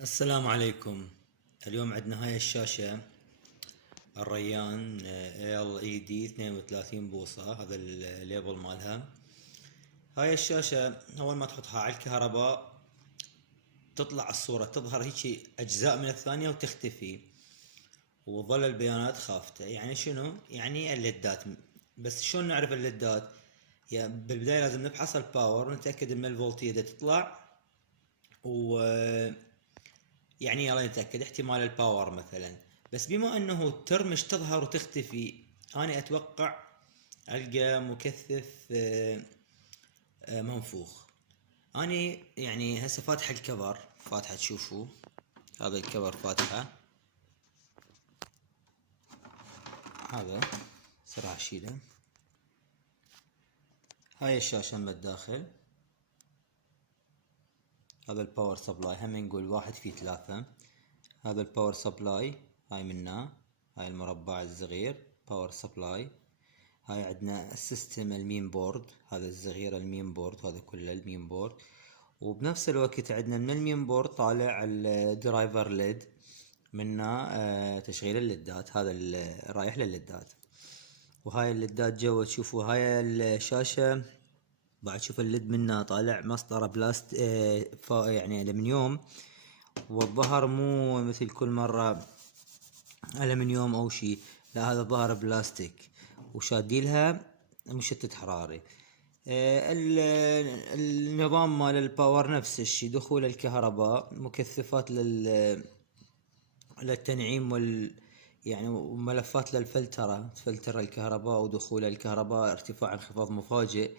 السلام عليكم. اليوم عندنا هاي الشاشة الريان LED 32 بوصة. هذا الليبل مالها. هاي الشاشة أول ما تحطها على الكهرباء تطلع الصورة، تظهر هيك أجزاء من الثانية وتختفي، وظل البيانات خافتة. يعني شنو؟ يعني الليدات. بس شلون نعرف الليدات؟ يعني بالبداية لازم نفحص الباور، نتأكد ان الفولتية دا تطلع، و يعني يلا نتأكد احتمال الباور مثلا. بس بما انه ترمش تظهر وتختفي، انا اتوقع القى مكثف منفوخ. انا يعني هسه فاتح الكفر، فاتحه تشوفوا هذا الكفر فاتحه. هذا راح اشيله. هاي الشاشة من الداخل. هذا الباور سبلاي، هم نقول 1 في 3. هذا الباور سبلاي، هاي منه، هاي المربع الصغير باور سبلاي. هاي عندنا السيستم المين بورد، هذا الصغير المين بورد، هذا كله المين بورد. وبنفس الوقت عندنا من المين بورد طالع الدرايفر ليد، منه تشغيل الليدات، هذا رايح للليدات. وهاي الليدات جوا تشوفوا هاي الشاشة. بعد شوف الليد منه طالع مسطرة بلاست يعني ألمنيوم، والظهر مو مثل كل مرة ألمنيوم أو شي، لا هذا ظهر بلاستيك وشاديلها مشتت حراري. النظام مال الباور نفس الشي، دخول الكهرباء، مكثفات للتنعيم يعني وملفات للفلترة، تفلتر الكهرباء ودخول الكهرباء، ارتفاع انخفاض مفاجئ.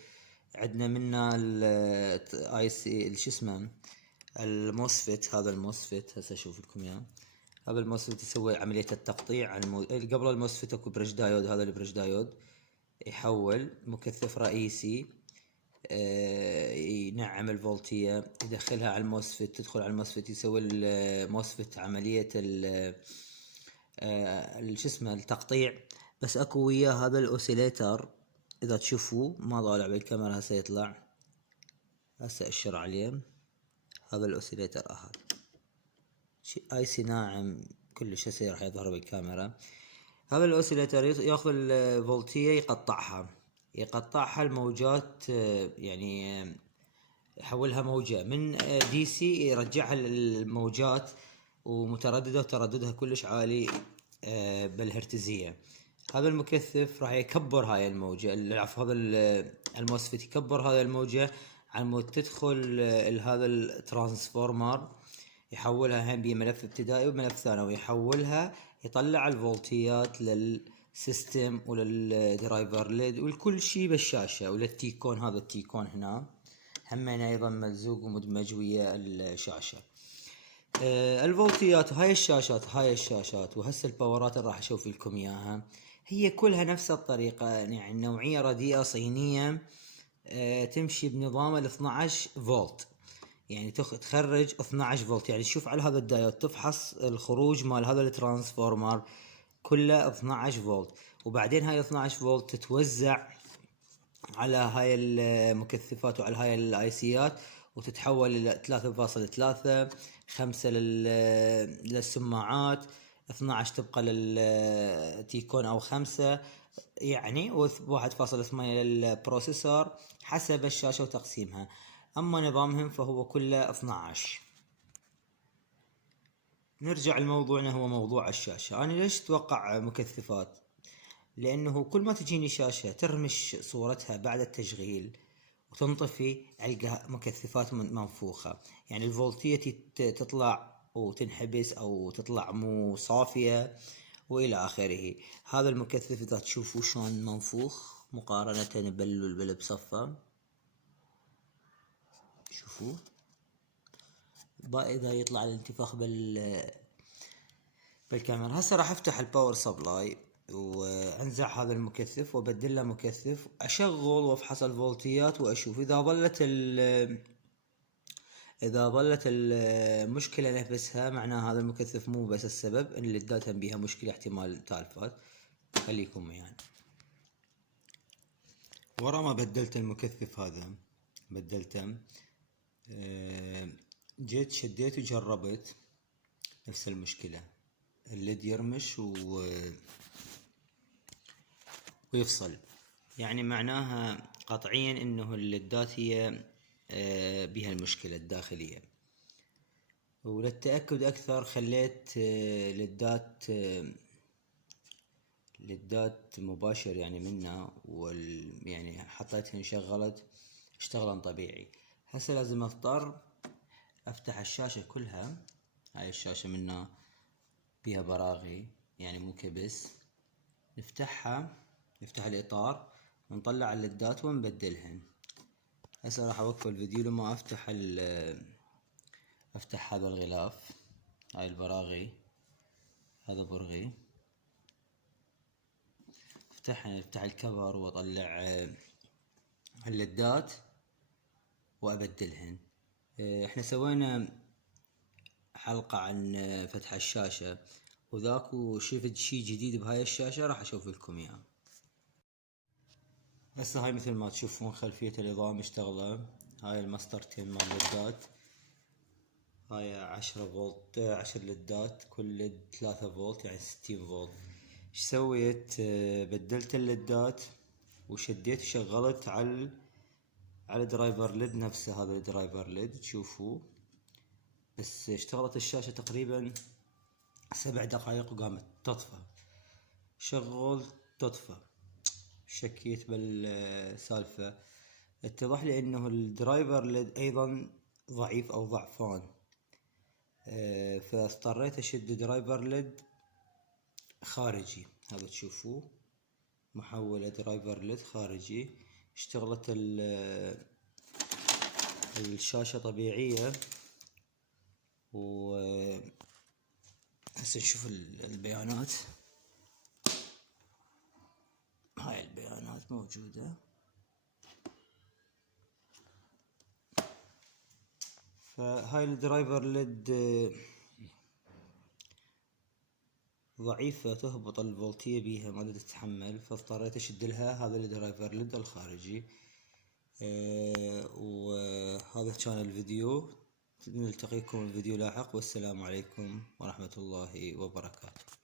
عندنا منا الاي سي شو اسمه الموسفيت. هذا الموسفيت هسه اشوف لكم اياه. هذا الموسفيت يسوي عملية التقطيع عن قبل الموسفيت اكو بريش دايود، هذا البريش دايود يحول مكثف رئيسي، ينعم الفولتية، يدخلها على الموسفيت، تدخل على الموسفيت، يسوي الموسفيت عملية شو اسمه التقطيع. بس اكو وياه هذا الاوسيليتر، اذا تشوفوا ما طالع بالكاميرا، هسه يطلع، هسه اشر عليه. هذا الاوسيليتر هذا اي سي ناعم كلش، هسه راح يظهر بالكاميرا. هذا الاوسيليتر ياخذ الفولتية يقطعها الموجات، يعني يحولها موجة من دي سي، يرجعها للموجات ومترددة وترددها كلش عالي بالهرتزية. هذا المكثف راح يكبر هاي الموجة، العفو هذا الموسفيت يكبر هاي الموجة على مود تدخل هذا الترانسفورمر، يحولها هم بملف ابتدائي وملف ثانوي، يحولها يطلع الفولتيات للسيستم وللدرايفر ليد ولكل شي بالشاشة، وللتيكون. هذا التيكون هنا هم ايضا ملزوق ومدمج ويا الشاشة. الفولتيات هاي الشاشات وهسه الباورات اللي راح اشوف لكم اياها هي كلها نفس الطريقة، يعني نوعية رديئة صينية، تمشي بنظام ال 12 فولت، يعني تخرج 12 فولت. يعني شوف على هذا الدايود، تفحص الخروج مال هذا الترانسفورمر كله 12 فولت، وبعدين هاي 12 فولت تتوزع على هاي المكثفات وعلى هاي الاي سيات، وتتحول الى 3.3، 5 للسماعات، 12 تبقى للتيكون او 5 يعني، و1.8 للبروسيسور، حسب الشاشة وتقسيمها. اما نظامهم فهو كله 12. نرجع لموضوعنا، هو موضوع الشاشة. انا ليش اتوقع مكثفات؟ لانه كل ما تجيني شاشة ترمش صورتها بعد التشغيل وتنطفي، القى مكثفات منفوخة، يعني الفولتية تطلع وتنحبس او تطلع مو صافية والى اخره. هذا المكثف اذا تشوفوا شلون منفوخ مقارنة بصفة، شوفوا اذا يطلع الانتفاخ بالكاميرا. هسه راح افتح الباور سبلاي وانزع هذا المكثف وابدل له مكثف، اشغل وافحص الفولتيات واشوف اذا ظلت المشكلة نفسها، معناها هذا المكثف مو بس السبب، ان الليدات هم بيها مشكلة، احتمال تالفات. خليكم يعني. ورا ما بدلت المكثف هذا، بدلته، جيت شديت وجربت، نفس المشكلة، الليد يرمش ويفصل. يعني معناها قطعيا انه الليدات هي بها المشكلة الداخلية. وللتأكد اكثر خليت ليدات مباشر يعني منها، يعني حطيتهن شغلت اشتغلن طبيعي. هسه لازم اضطر افتح الشاشة كلها. هاي الشاشة منها بيها براغي يعني مو كبس، نفتحها، نفتح الاطار ونطلع الليدات ونبدلهن. هسه راح اوقف الفيديو لما افتح هذا الغلاف. هاي البراغي، هذا برغي، افتح الكفر واطلع الليدات وابدلهن. احنا سوينا حلقة عن فتح الشاشة وذاك، وشفت شي جديد بهاي الشاشة راح اشوف لكم اياه. هسه هاي مثل ما تشوفون خلفية الاضاءة مشتغلة. هاي المسطرتين مال الليدات، هاي 10 فولت، 10 ليدات، كل ليد 3 فولت يعني 60 فولت. ايش سويت؟ بدلت الليدات وشديت وشغلت على درايفر ليد نفسه. هذا الدرايفر ليد تشوفوه، بس اشتغلت الشاشة تقريبا 7 دقائق وقامت تطفى. شغل تطفى، شكيت بالسالفة. اتضح لي انه الدرايفر ليد ايضا ضعيف او ضعفان. فاضطريت اشد درايفر ليد خارجي. هذا تشوفوه محولة درايفر ليد خارجي. اشتغلت الشاشة طبيعية. و هسه نشوف البيانات. هاي البيانات موجودة. فهاي الدرايفر ليد ضعيفة، تهبط الفولتية بيها ما تتحمل، فاضطريت اشد لها هذا الدرايفر ليد الخارجي. وهذا كان الفيديو. نلتقيكم الفيديو لاحق، والسلام عليكم ورحمة الله وبركاته.